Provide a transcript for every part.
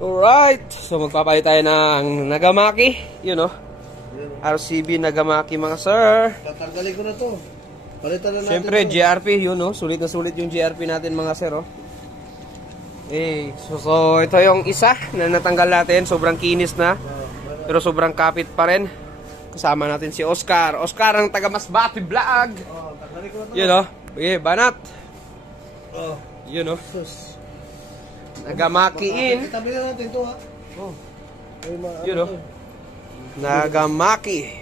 Alright, so magpapalit tayo ng Nagamaki, yun o. RCB Nagamaki mga sir. Tatanggalin ko na to. Palitan na natin. Siyempre, GRP, yun o. Sulit na sulit yung GRP natin mga sir o. Eh, so ito yung isa na natanggal natin. Sobrang kinis na. Pero sobrang kapit pa rin. Kasama natin si Oscar. Oscar ang taga Masbate Vlog. Tanggalin ko na to. Yun o. Okay, banat. Oh. Yun o. Sus. Nagamaki-in. Itabi na natin to ha. Oh. Yun o. Nagamaki.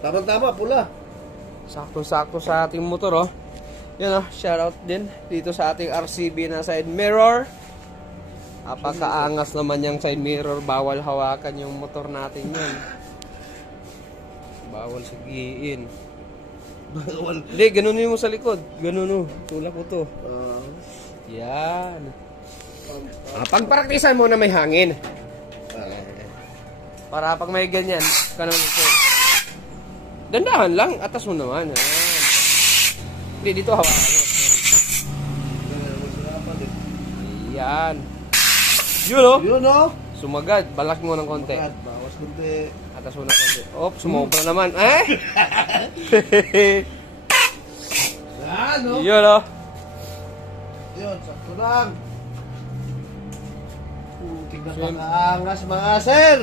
Tama-tama, pula. Sakto-sakto sa ating motor oh. Yan oh, shoutout din dito sa ating RCB na side mirror. Napakaangas naman yung side mirror. Bawal hawakan yung motor natin yan. Bawal sigiin. Bawal. Hindi, ganunin mo sa likod. Ganun oh. Tulak ko to. Yan. Pagpraktisan mo na may hangin. Para pag may ganyan, ka naman ito. Dandahan lang, atas mo naman. Hindi, dito hawakan mo. Yan. Yun o. Yun o. Sumagad, balak mo ng konti. Bawas konti. Atas mo ng konti. Op, sumobra naman. Eh? Yan o. Yun o. Yun, sakto lang. Tignan pa kaangas mga sir.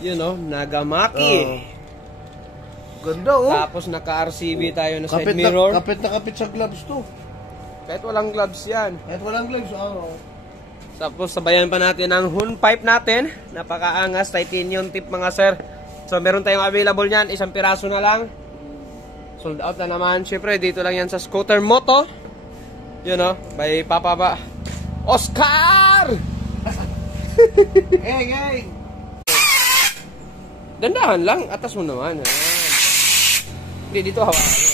Yun o, Nagamaki. Ganda oh. Tapos naka-RCB tayo na side Kapit mirror. na kapit sa gloves to. Kahit walang gloves yan. Kahit walang gloves, Tapos sabayan pa natin ang horn pipe natin. Napakaangas, titanium tip mga sir. So meron tayong available niyan, isang piraso na lang. Sold out na naman. Syempre dito lang yan sa Scooter Moto. Yun o, by Papa ba Oscar! Hey, hey! Dandahan lang, atas mo naman. Hindi, dito hawakan mo.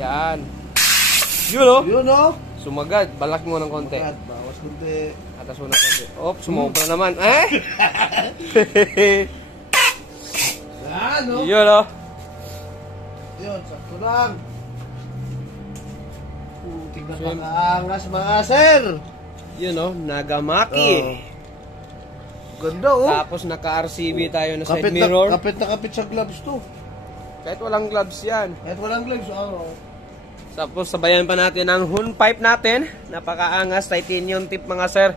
Yan. Yun o. Yun o. Sumagad, balak mo ng konti. Bawas konti. Atas mo ng konti. Op, sumobra naman. Eh? Yan o. Yun o. Yun, sakto lang. Tignan pa kaangas mga sir. Yun o, Nagamaki. Ganda oh. Tapos naka-RCB tayo na side mirror. Kapit na kapit sa gloves to. Kahit walang gloves yan. Kahit walang gloves, Tapos sabayan pa natin ang horn pipe natin. Napakaangas, titanium tip mga sir.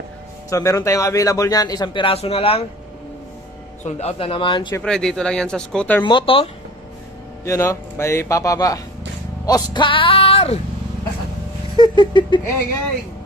So meron tayong available niyan, isang piraso na lang. Sold out na naman. Syempre dito lang yan sa Scooter Moto. Yun o, by Papa ba Oscar! Hey, hey!